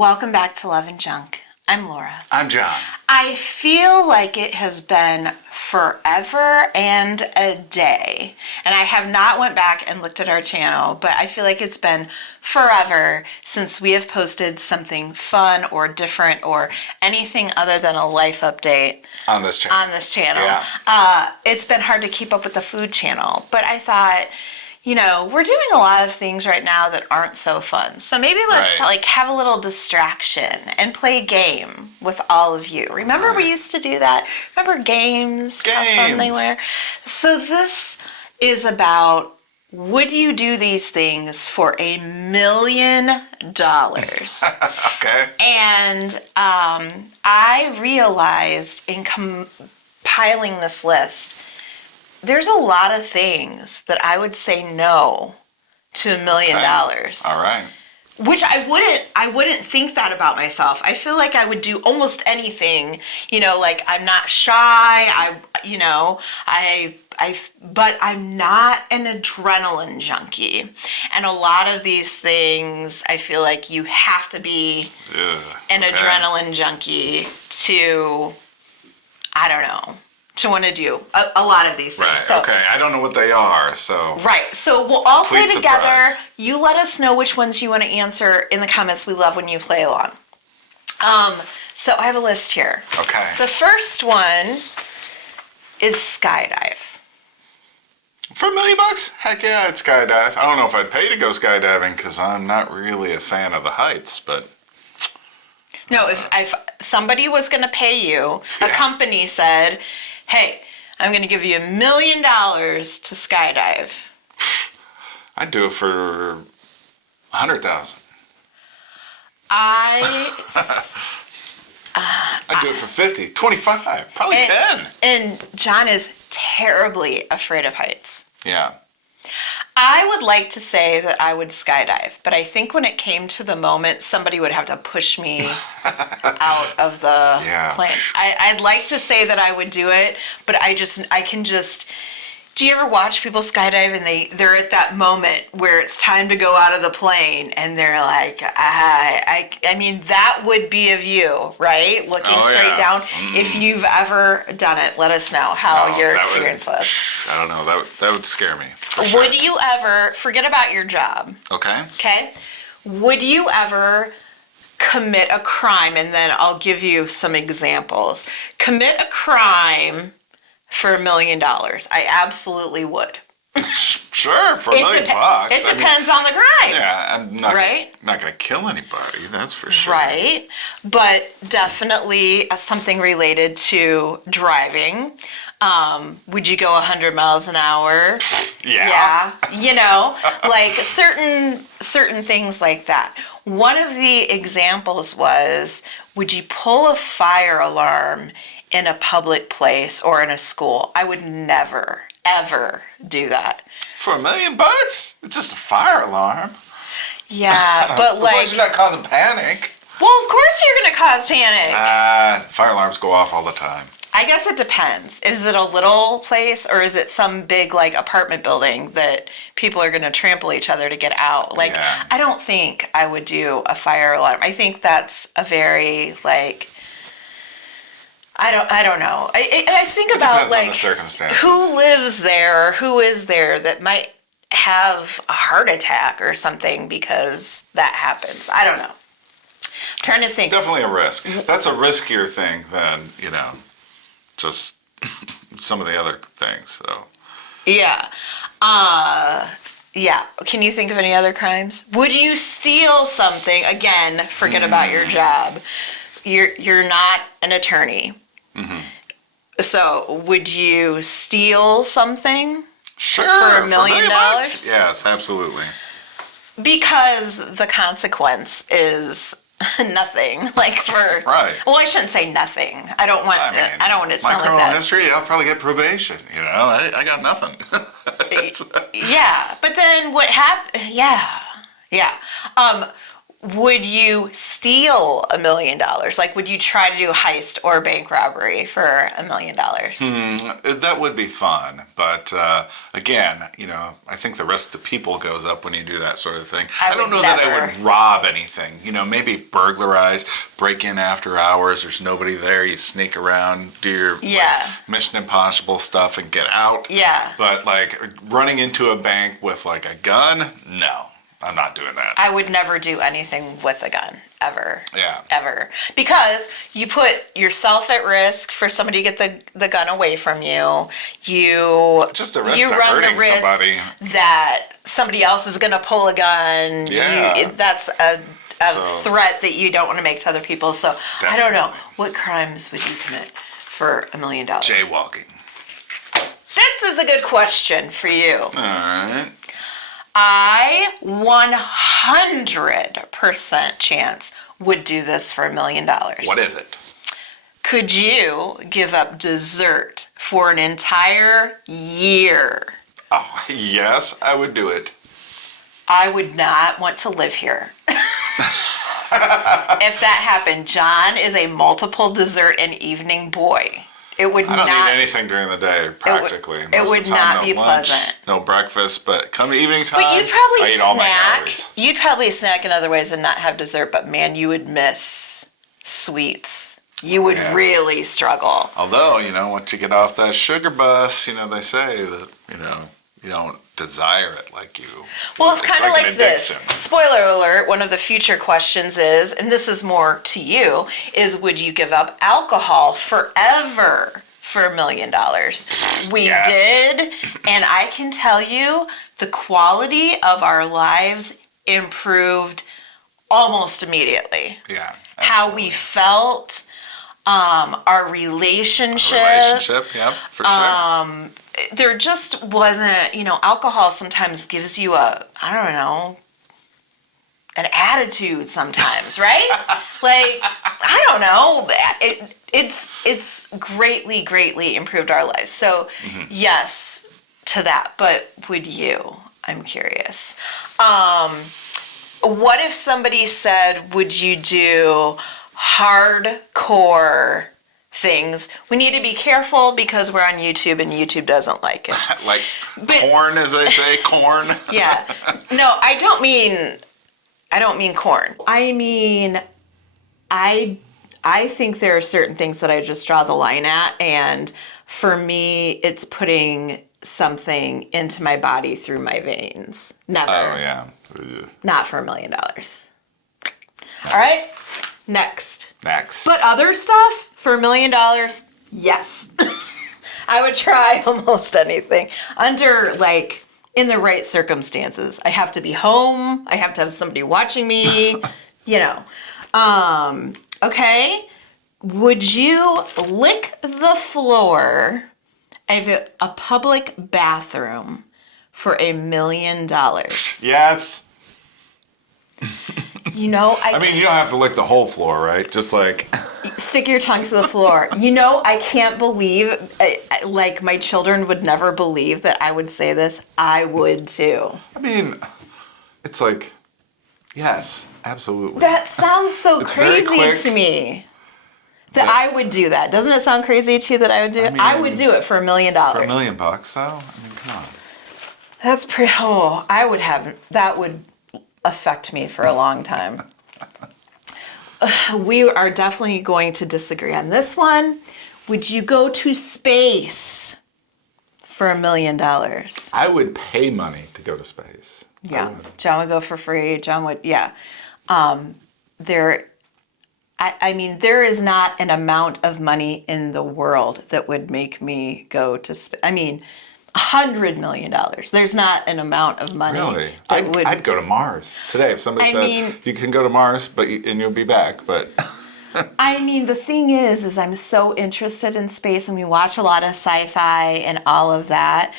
Welcome back to Love and Junk. I'm Laura. I'm John. I feel like it has been forever and a day, and I have not went back and looked at our channel, but I feel like it's been forever since we have posted something fun or different or anything other than a life update on this channel. Yeah. It's been hard to keep up with the food channel, but I thought, you know, we're doing a lot of things right now that aren't so fun. So maybe let's have a little distraction and play a game with all of you. Remember we used to do that? Remember games? How fun they were? So this is about, would you do these things for $1 million? Okay. And I realized in compiling this list, there's a lot of things that I would say no to $1 million. All right. Which I wouldn't think that about myself. I feel like I would do almost anything, you know, like I'm not shy, but I'm not an adrenaline junkie. And a lot of these things, I feel like you have to be an adrenaline junkie to, I don't know, to want to do a lot of these things. Right, so, okay. I don't know what they are, so... Right, so we'll all play together. Surprise. You let us know which ones you want to answer in the comments. We love when you play along. So I have a list here. Okay. The first one is skydive. For $1 million? Heck yeah, I'd skydive. I don't know if I'd pay to go skydiving because I'm not really a fan of the heights, but... No, if somebody was going to pay you, a company said, hey, I'm going to give you $1 million to skydive. I'd do it for $100,000. I'd do it for 50, 25, probably 10. And John is terribly afraid of heights. Yeah. I would like to say that I would skydive, but I think when it came to the moment, somebody would have to push me out of the plane. I'd like to say that I would do it, but do you ever watch people skydive and they're at that moment where it's time to go out of the plane and they're like, I mean, that would be a view, right? Looking straight down. If you've ever done it, let us know how your experience was. I don't know. That would scare me. Sure. Would you ever, forget about your job. Okay? Would you ever commit a crime, and then I'll give you some examples. Commit a crime for $1 million. I absolutely would. Sure, for $1 million. It depends on the crime. Yeah, I'm not not going to kill anybody, that's for sure. Right, but definitely something related to driving. Would you go 100 miles an hour? Yeah. You know, like certain things like that. One of the examples was, would you pull a fire alarm in a public place or in a school? I would never, ever do that. For $1 million? It's just a fire alarm. Yeah, but as long as you're not causing panic. Well, of course you're going to cause panic. Fire alarms go off all the time. I guess it depends. Is it a little place or is it some big apartment building that people are going to trample each other to get out? I don't think I would do a fire alarm. I think that's a very I don't know. I think about depends on the circumstances. Who lives there, who is there that might have a heart attack or something because that happens. I don't know. I'm trying to think. Definitely a risk. That's a riskier thing than, just some of the other things. So. Yeah. Yeah. Can you think of any other crimes? Would you steal something? Again, forget about your job. You're not an attorney. Mm-hmm. So would you steal something? Sure. For $1 million? Yes, absolutely. Because the consequence is nothing. Right. Well, I shouldn't say nothing. I don't want it to sound like that. My criminal history, I'll probably get probation. I got nothing. Yeah, but then what happened? Yeah. would you steal $1 million? Like, would you try to do a heist or bank robbery for $1 million? That would be fun, but again, I think the rest of the people goes up when you do that sort of thing. I don't know that I would rob anything. Maybe burglarize, break in after hours. There's nobody there. You sneak around, do your Mission Impossible stuff, and get out. Yeah. But like running into a bank with like a gun, no. I'm not doing that. I would never do anything with a gun, ever. Yeah. Ever. Because you put yourself at risk for somebody to get the gun away from you. Just the risk of hurting somebody. That somebody else is going to pull a gun. Yeah. That's a threat that you don't want to make to other people. So definitely. I don't know. What crimes would you commit for $1 million? Jaywalking. This is a good question for you. All right. I 100% chance would do this for $1 million. What is it? Could you give up dessert for an entire year? Oh, yes, I would do it. I would not want to live here. If that happened, John is a multiple dessert and evening boy. I don't need anything during the day, practically. It would not be pleasant. No breakfast, but come evening time, but you'd probably I eat all my calories. You'd probably snack in other ways and not have dessert, but man, you would miss sweets. You would really struggle. Although, once you get off that sugar bus, they say that, you don't desire it like you. Well, it's kind of like this. Spoiler alert, one of the future questions is, and this is more to you, is would you give up alcohol forever for $1 million? We did, and I can tell you the quality of our lives improved almost immediately. Yeah. Absolutely. How we felt, our relationship. Yeah, for sure. There just wasn't, alcohol sometimes gives you an attitude sometimes, right? Like, I don't know. It's greatly, greatly improved our lives. So, yes to that. But would you? I'm curious. What if somebody said, would you do hardcore things? We need to be careful because we're on YouTube and YouTube doesn't like it. Corn, as they say, corn. Yeah. No, I don't mean corn. I mean, I think there are certain things that I just draw the line at, and for me, it's putting something into my body through my veins. Never. Oh, yeah. Not for $1 million. All right. Next. But other stuff for $1 million, yes. I would try almost anything under in the right circumstances. I have to be home. I have to have somebody watching me. Okay. Would you lick the floor of a public bathroom for $1 million? Yes. You don't have to lick the whole floor, right? Just stick your tongue to the floor. I can't believe, my children would never believe that I would say this. I would too. It's yes, absolutely. That sounds so crazy to me. That I would do that. Doesn't it sound crazy to you that I would do it? I would do it for $1 million. For $1 million, though? Come on. That's pretty. That would affect me for a long time. We are definitely going to disagree on this one. Would you go to space for $1 million? I would pay money to go to space. Yeah. John would go for free. John would, yeah. There is not an amount of money in the world that would make me go to space. $100 million. There's not an amount of money. Really? I'd go to Mars today if somebody said you can go to Mars, and you'll be back. But the thing is I'm so interested in space, and we watch a lot of sci-fi and all of that.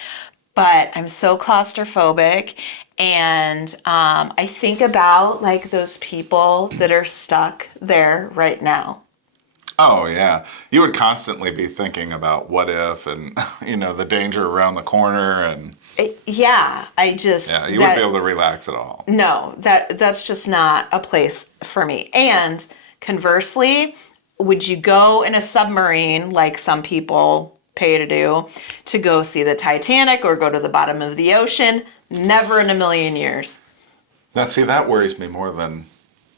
But I'm so claustrophobic, and I think about those people that are stuck there right now. Oh, yeah. You would constantly be thinking about what if and, the danger around the corner. And Yeah, you wouldn't be able to relax at all. No, that's just not a place for me. And conversely, would you go in a submarine like some people pay to go see the Titanic or go to the bottom of the ocean? Never in a million years. Now, see, that worries me more than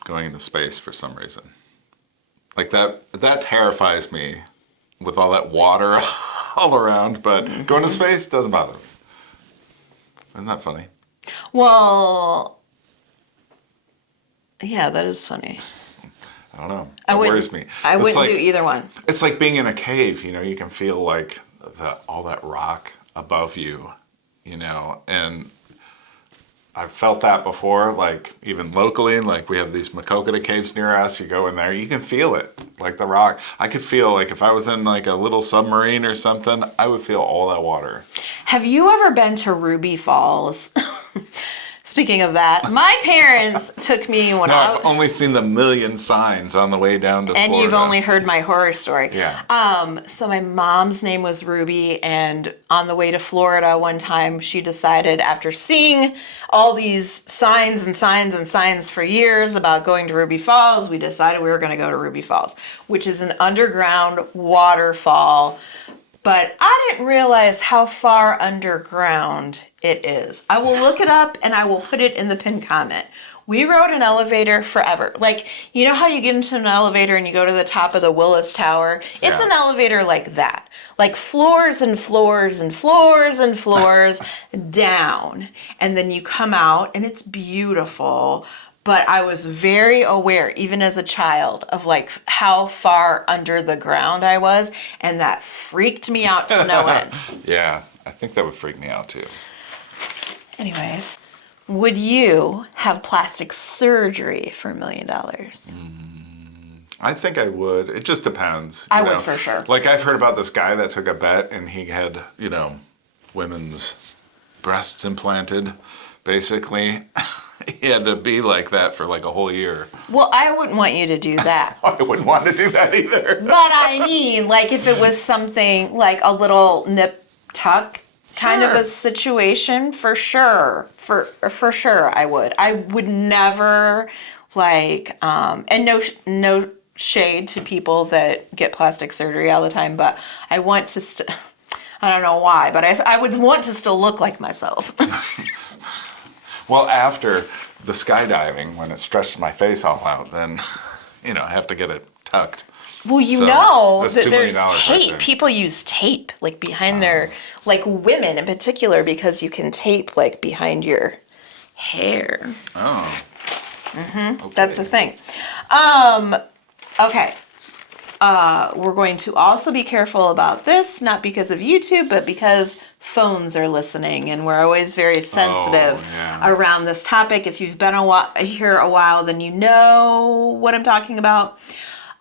going into space for some reason. Like that terrifies me with all that water all around, but going to space doesn't bother me. Isn't that funny? Well, yeah, that is funny. I don't know. That worries me. I wouldn't do either one. It's like being in a cave, you can feel like all that rock above you, and I've felt that before, like even locally, like we have these Makokata caves near us. You go in there, you can feel it, like the rock. I could feel like if I was in like a little submarine or something, I would feel all that water. Have you ever been to Ruby Falls? Speaking of that, my parents took me when I've only seen the million signs on the way down to Florida. And you've only heard my horror story. Yeah. So my mom's name was Ruby, and on the way to Florida one time, she decided after seeing all these signs and signs and signs for years about going to Ruby Falls, we decided we were going to go to Ruby Falls, which is an underground waterfall. But I didn't realize how far underground it is. I will look it up and I will put it in the pinned comment. We rode an elevator forever. Like, you know how you get into an elevator and you go to the top of the Willis Tower? It's an elevator like that. Like floors and floors and floors and floors down. And then you come out and it's beautiful. But I was very aware, even as a child, of like how far under the ground I was, and that freaked me out to no end. Yeah, I think that would freak me out too. Anyways, would you have plastic surgery for $1 million? I think I would. It just depends. I would for sure. Like I've heard about this guy that took a bet and he had, women's breasts implanted, basically. He had to be like that for like a whole year. Well, I wouldn't want you to do that. I wouldn't want to do that either. But I mean, like if it was something like a little nip tuck kind of a situation, for sure. For sure I would. I would never and no shade to people that get plastic surgery all the time, but I want to I don't know why, but I would want to still look like myself. Well, after the skydiving, when it stretched my face all out, then, I have to get it tucked. Well, that there's tape. Right, people use tape, like behind their, like women in particular, because you can tape, like, behind your hair. Oh. Mm-hmm. Okay. That's the thing. Okay. We're going to also be careful about this, not because of YouTube, but because phones are listening, and we're always very sensitive around this topic. If you've been here a while, then you know what I'm talking about.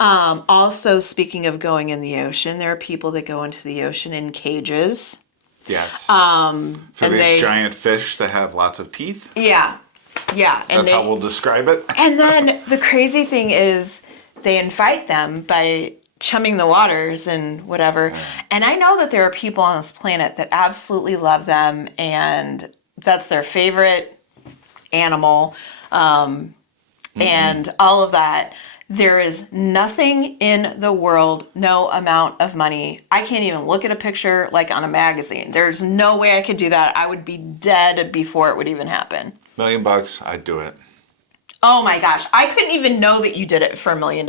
Also, speaking of going in the ocean, there are people that go into the ocean in cages. Yes. For these giant fish that have lots of teeth. Yeah. Yeah. And that's how we'll describe it. And then the crazy thing is they invite them by chumming the waters and whatever. Yeah. And I know that there are people on this planet that absolutely love them, and that's their favorite animal, and all of that. There is nothing in the world, no amount of money. I can't even look at a picture like on a magazine. There's no way I could do that. I would be dead before it would even happen. $1 million, I'd do it. Oh my gosh. I couldn't even know that you did it for $1 million.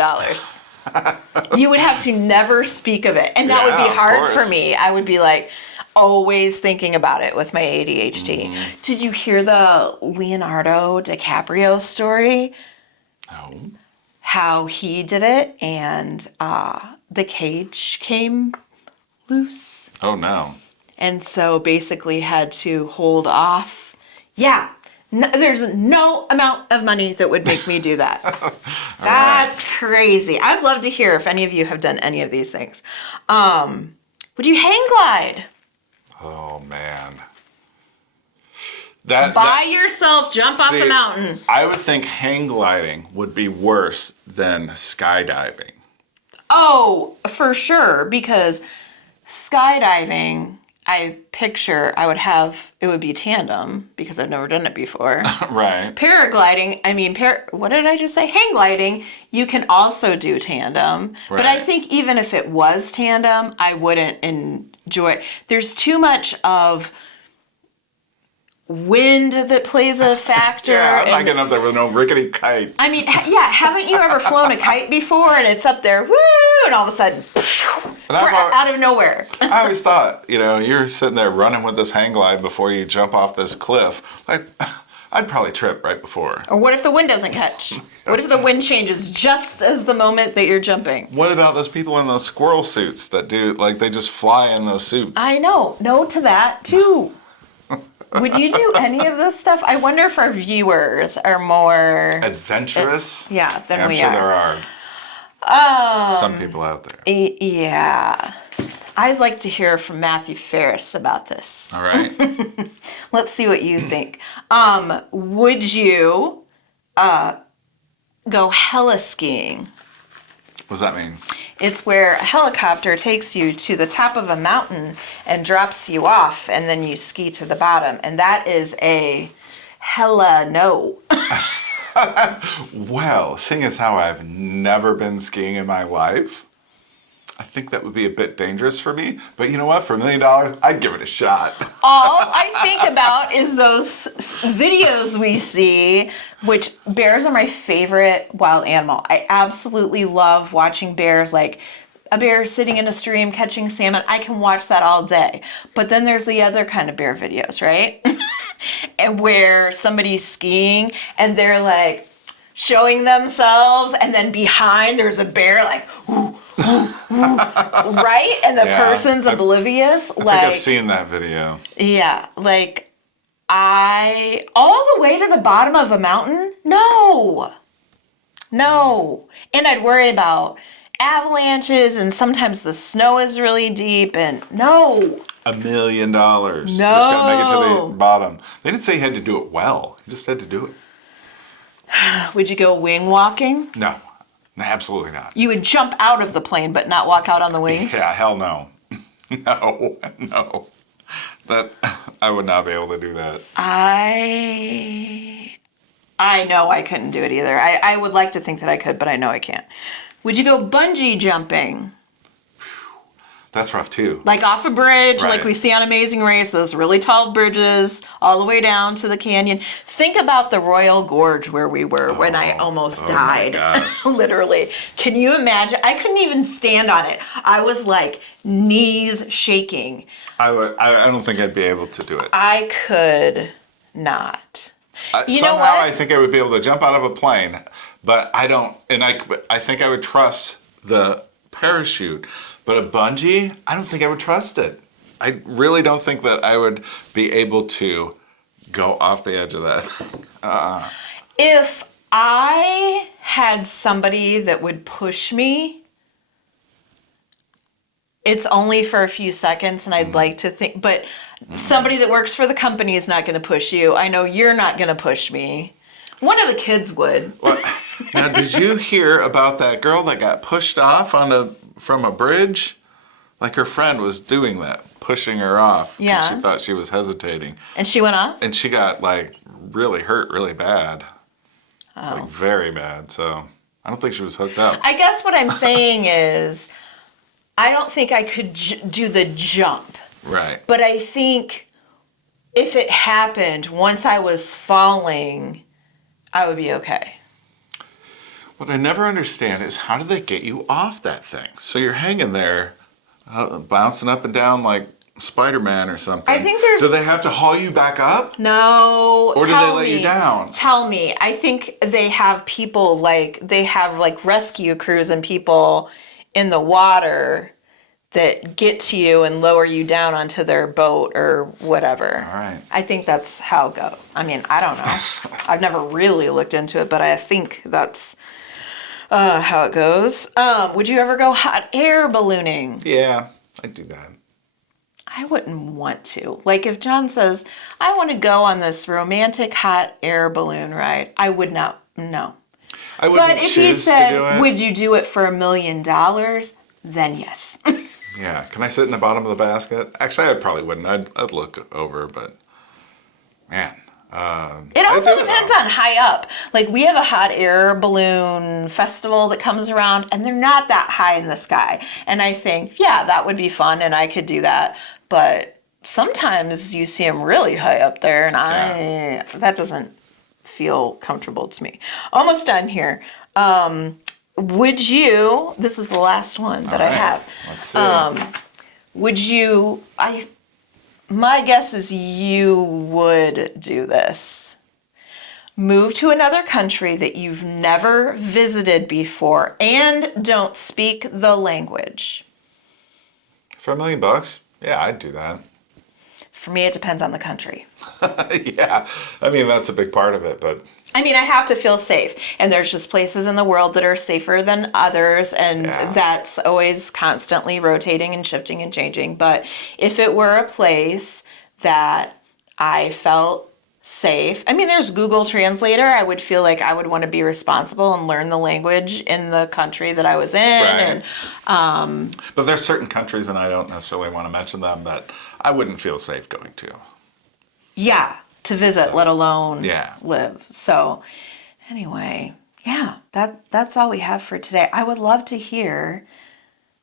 You would have to never speak of it. And that would be hard for me. I would be like always thinking about it with my ADHD. Mm-hmm. Did you hear the Leonardo DiCaprio story? No. How he did it and the cage came loose. Oh no. And so basically had to hold off. Yeah. No, there's no amount of money that would make me do that. That's crazy. I'd love to hear if any of you have done any of these things. Would you hang glide? Oh, man. Yourself, jump off a mountain. I would think hang gliding would be worse than skydiving. Oh, for sure, because skydiving, it would be tandem because I've never done it before. Right. Paragliding, what did I just say? Hang gliding, you can also do tandem. Right. But I think even if it was tandem, I wouldn't enjoy it. There's too much of wind that plays a factor. Yeah, I'm not getting up there with no rickety kite. I mean, yeah, haven't you ever flown a kite before and it's up there, woo, and all of a sudden, out of nowhere. I always thought, you're sitting there running with this hang glide before you jump off this cliff. Like, I'd probably trip right before. Or what if the wind doesn't catch? What if the wind changes just as the moment that you're jumping? What about those people in those squirrel suits that they just fly in those suits? I know. No to that, too. Would you do any of this stuff? I wonder if our viewers are more adventurous. Than we are. I'm sure there are some people out there. Yeah. I'd like to hear from Matthew Ferris about this. All right. Let's see what you think. Would you go heli-skiing? What does that mean? It's where a helicopter takes you to the top of a mountain and drops you off, and then you ski to the bottom. And that is a hella no. Well, seeing as how I've never been skiing in my life, I think that would be a bit dangerous for me. But you know what? For $1 million, I'd give it a shot. All I think about is those videos we see, which bears are my favorite wild animal. I absolutely love watching bears, like a bear sitting in a stream catching salmon. I can watch that all day. But then there's the other kind of bear videos, right? And where somebody's skiing and they're like showing themselves, and then behind there's a bear like, ooh, ooh, ooh, right? And the person's oblivious. I think I've seen that video. Yeah, like all the way to the bottom of a mountain? No. And I'd worry about avalanches, and sometimes the snow is really deep, and no. $1 million. No. You just got to make it to the bottom. They didn't say you had to do it well. You just had to do it. Would you go wing walking? No, absolutely not. You would jump out of the plane but not walk out on the wings? Yeah, hell no. No. That I would not be able to do that. I know I couldn't do it either. I would like to think that I could, but I know I can't. Would you go bungee jumping? That's rough too. Like off a bridge, right. Like we see on Amazing Race, those really tall bridges all the way down to the canyon. Think about the Royal Gorge where we were when I almost died. Literally. Can you imagine? I couldn't even stand on it. I was like knees shaking. I don't think I'd be able to do it. I could not. Somehow I think I would be able to jump out of a plane, but I don't, and I think I would trust the parachute. But a bungee, I don't think I would trust it. I really don't think that I would be able to go off the edge of that. If I had somebody that would push me, it's only for a few seconds, and I'd like to think, but somebody that works for the company is not going to push you. I know you're not going to push me. One of the kids would. Well, now, did you hear about that girl that got pushed off from a bridge? Like her friend was doing that, pushing her off because she thought she was hesitating. And she went off? And she got really hurt really bad. Like very bad. So I don't think she was hooked up. I guess what I'm saying is I don't think I could do the jump. Right. But I think if it happened once I was falling, I would be okay. What I never understand is how do they get you off that thing? So you're hanging there, bouncing up and down like Spider-Man or something. I think there's... Do they have to haul you back up? No. Or do they let you down? Tell me. I think they have people they have rescue crews and people in the water that get to you and lower you down onto their boat or whatever. All right. I think that's how it goes. I mean, I don't know. I've never really looked into it, but I think that's how it goes. Would you ever go hot air ballooning? Yeah, I'd do that. I wouldn't want to. Like if John says, I want to go on this romantic hot air balloon ride, I would not. No. I wouldn't But if choose he to said, do it. would you do it for $1 million? Then yes. Yeah. Can I sit in the bottom of the basket? Actually, I probably wouldn't. I'd look over, but man. It also depends on high up. Like, we have a hot air balloon festival that comes around, and they're not that high in the sky. And I think, yeah, that would be fun, and I could do that. But sometimes you see them really high up there, and that doesn't feel comfortable to me. Almost done here. Would you, this is the last one that I have. Let's see. Would you, my guess is you would do this. Move to another country that you've never visited before and don't speak the language. For $1 million? Yeah, I'd do that. For me, it depends on the country. Yeah. I mean, that's a big part of it, but... I mean, I have to feel safe. And there's just places in the world that are safer than others. And that's always constantly rotating and shifting and changing. But if it were a place that I felt safe, I mean, there's Google Translator. I would feel like I would want to be responsible and learn the language in the country that I was in. Right. And, but there's certain countries, and I don't necessarily want to mention them, that I wouldn't feel safe going to. Yeah. To visit, let alone Yeah. live. So anyway, yeah, that's all we have for today. I would love to hear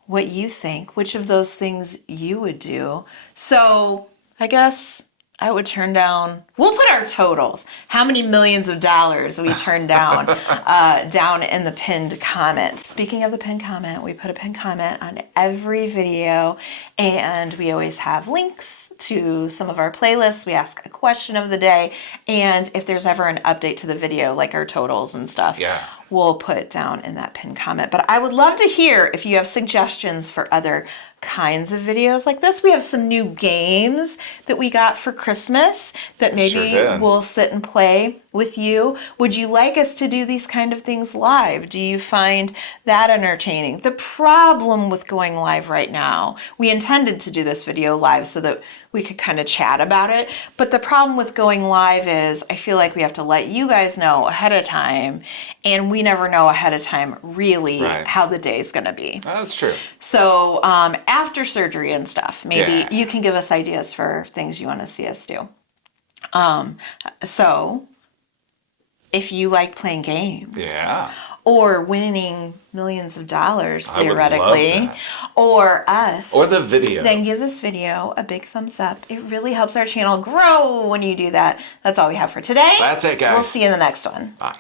what you think, which of those things you would do. So I guess I would turn down, we'll put our totals, how many millions of dollars we turned down, down in the pinned comments. Speaking of the pinned comment, we put a pinned comment on every video, and we always have links to some of our playlists. We ask a question of the day, and if there's ever an update to the video, like our totals and stuff, we'll put it down in that pinned comment. But I would love to hear if you have suggestions for other kinds of videos like this. We have some new games that we got for Christmas that maybe we'll sit and play with you. Would you like us to do these kind of things live? Do you find that entertaining? The problem with going live right now, we intended to do this video live so that we could kind of chat about it. But the problem with going live is I feel like we have to let you guys know ahead of time, and we never know ahead of time really how the day is going to be. That's true. So after surgery and stuff, maybe you can give us ideas for things you want to see us do. So if you like playing games, or winning millions of dollars theoretically, or us, or the video, then give this video a big thumbs up. It really helps our channel grow when you do that. That's all we have for today. That's it, guys. We'll see you in the next one. Bye.